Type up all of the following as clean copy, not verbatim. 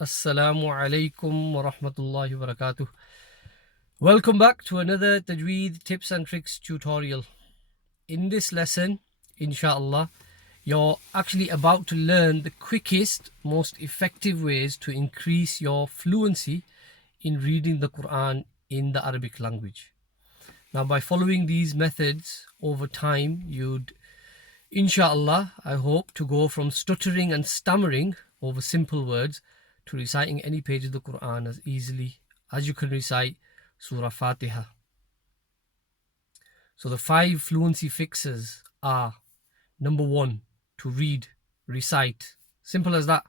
Assalaamu alaykum wa rahmatullahi wa barakatuh. Welcome back to another Tajweed tips and tricks tutorial. In this lesson, inshallah, you're actually about to learn the quickest, most effective ways to increase your fluency in reading the Quran in the Arabic language. Now, by following these methods over time, you'd, inshallah, I hope, to go from stuttering and stammering over simple words to reciting any page of the Quran as easily as you can recite Surah-Fatiha. So the 5 fluency fixes are: number 1, to read, recite. Simple as that.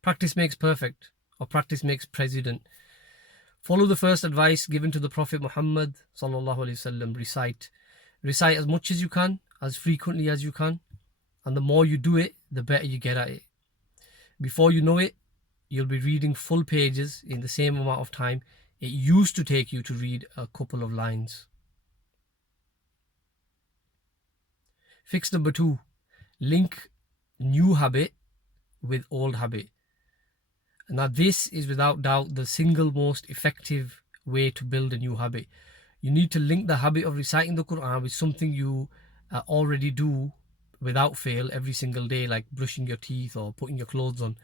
Practice makes perfect, or practice makes president. Follow the first advice given to the Prophet Muhammad sallallahu alaihi wasallam. Recite. Recite as much as you can, as frequently as you can, and the more you do it, the better you get at it. Before you know it, you'll be reading full pages in the same amount of time it used to take you to read a couple of lines. Fix number 2, link new habit with old habit. Now this is without doubt the single most effective way to build a new habit. You need to link the habit of reciting the Quran with something you already do without fail every single day, like brushing your teeth or putting your clothes on.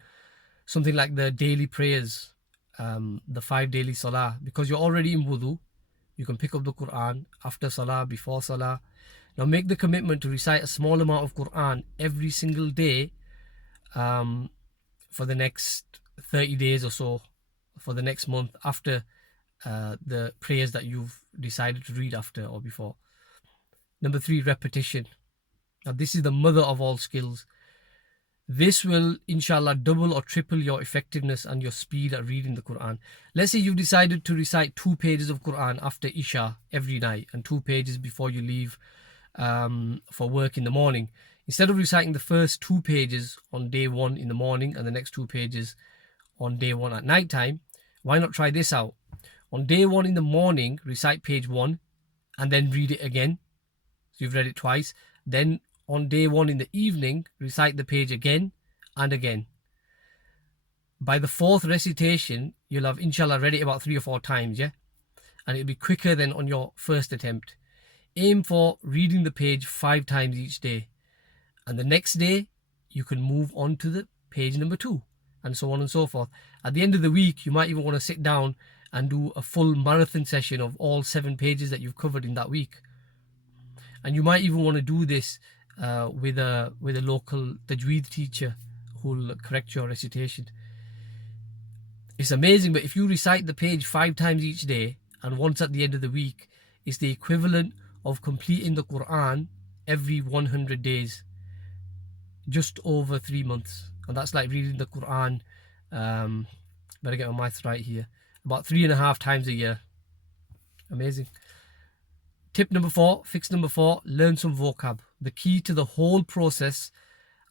Something like the daily prayers, the 5 daily salah. Because you're already in wudu, you can pick up the Quran after salah, before salah. Now make the commitment to recite a small amount of Quran every single day for the next 30 days or so, for the next month, after the prayers that you've decided to read after or before. Number 3, repetition. Now this is the mother of all skills. This will, inshallah, double or triple your effectiveness and your speed at reading the Quran. Let's say you've decided to recite 2 pages of Quran after Isha every night and 2 pages before you leave for work in the morning. Instead of reciting the first 2 pages on day 1 in the morning and the next 2 pages on day 1 at night time, why not try this out? On day 1 in the morning, recite page 1 and then read it again. So you've read it twice. Then on day 1 in the evening, recite the page again and again. By the 4th recitation, you'll have inshallah read it about 3 or 4 times, yeah? And it'll be quicker than on your first attempt. Aim for reading the page 5 times each day. And the next day, you can move on to the page number 2, and so on and so forth. At the end of the week, you might even want to sit down and do a full marathon session of all 7 pages that you've covered in that week. And you might even want to do this with a local Tajweed teacher who'll correct your recitation. It's amazing, but if you recite the page 5 times each day and once at the end of the week, it's the equivalent of completing the Quran every 100 days, just over 3 months. And that's like reading the Quran, better get my maths right here, about 3.5 times a year. Amazing. Tip number 4, fix number 4, learn some vocab. The key to the whole process,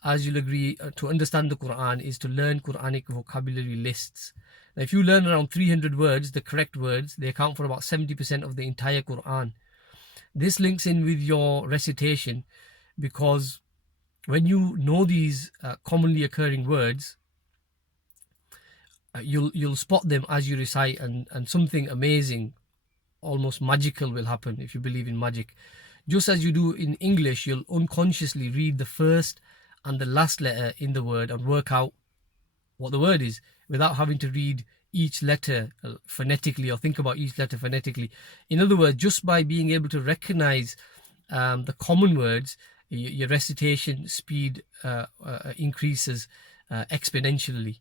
as you'll agree, to understand the Quran is to learn Quranic vocabulary lists. Now, if you learn around 300 words, the correct words, they account for about 70% of the entire Quran. This links in with your recitation, because when you know these commonly occurring words, you'll spot them as you recite, and something amazing, almost magical, will happen if you believe in magic. Just as you do in English, you'll unconsciously read the first and the last letter in the word and work out what the word is without having to read each letter phonetically or think about each letter phonetically. In other words, just by being able to recognize the common words, your recitation speed increases exponentially.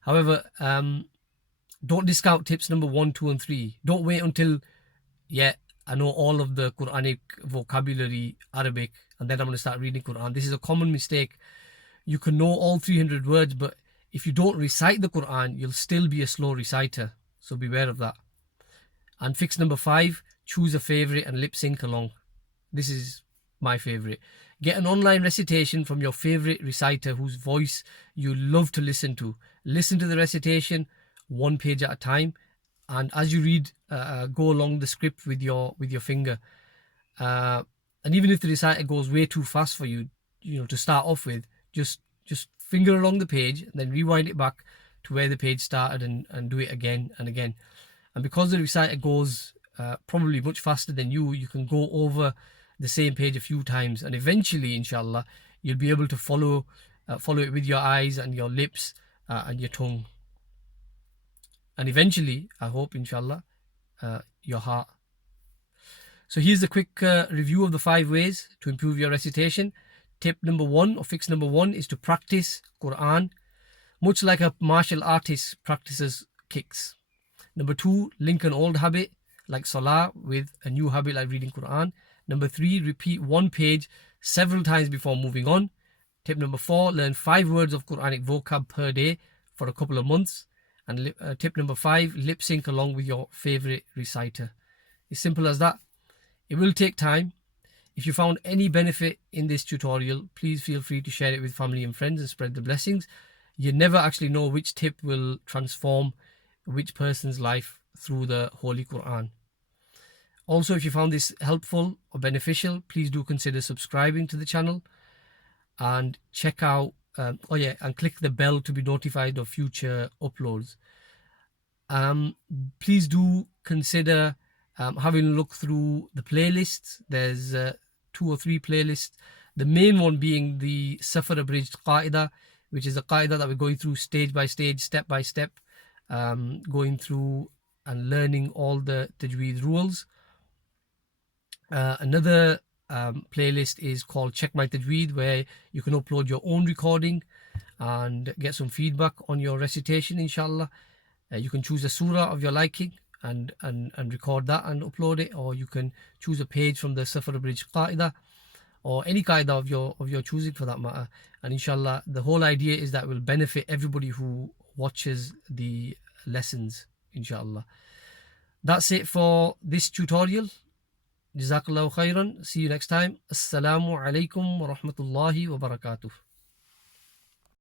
However, don't discount tips number 1, 2 and 3. Don't wait until, I know all of the Quranic vocabulary, Arabic, and then I'm going to start reading Quran. This is a common mistake. You can know all 300 words, but if you don't recite the Quran, you'll still be a slow reciter. So beware of that. And fix number 5, choose a favorite and lip sync along. This is my favorite. Get an online recitation from your favorite reciter whose voice you love to listen to. Listen to the recitation 1 page at a time, and as you read, go along the script with your finger. And even if the reciter goes way too fast for you, to start off with, just finger along the page, then rewind it back to where the page started and do it again and again. And because the reciter goes probably much faster than you can go over the same page a few times, and eventually, inshallah, you'll be able to follow it with your eyes and your lips and your tongue. And eventually, I hope, inshallah, your heart. So here's a quick review of the 5 ways to improve your recitation. Tip number 1, or fix number 1, is to practice Quran, much like a martial artist practices kicks. Number 2, link an old habit like Salah with a new habit like reading Quran. Number 3, repeat one page several times before moving on. Tip number 4, learn 5 words of Quranic vocab per day for a couple of months. And tip number 5, lip sync along with your favorite reciter. It's simple as that. It will take time. If you found any benefit in this tutorial, please feel free to share it with family and friends and spread the blessings. You never actually know which tip will transform which person's life through the Holy Quran. Also, if you found this helpful or beneficial, please do consider subscribing to the channel and check out, and click the bell to be notified of future uploads. Please do consider having a look through the playlists. There's 2 or 3 playlists. The main one being the Safar Abridged Qaida, which is a Qaida that we're going through stage by stage, step by step, going through and learning all the Tajweed rules. Another playlist is called Check My Tajweed, where you can upload your own recording and get some feedback on your recitation, inshallah. You can choose a surah of your liking and record that and upload it, or you can choose a page from the Safar Abridged Qaida, or any qaida of your choosing for that matter. And inshallah, the whole idea is that will benefit everybody who watches the lessons, inshallah. That's it for this tutorial. Jazakallahu khairan. See you next time. Assalaamu alaykum wa rahmatullahi wa barakatuh.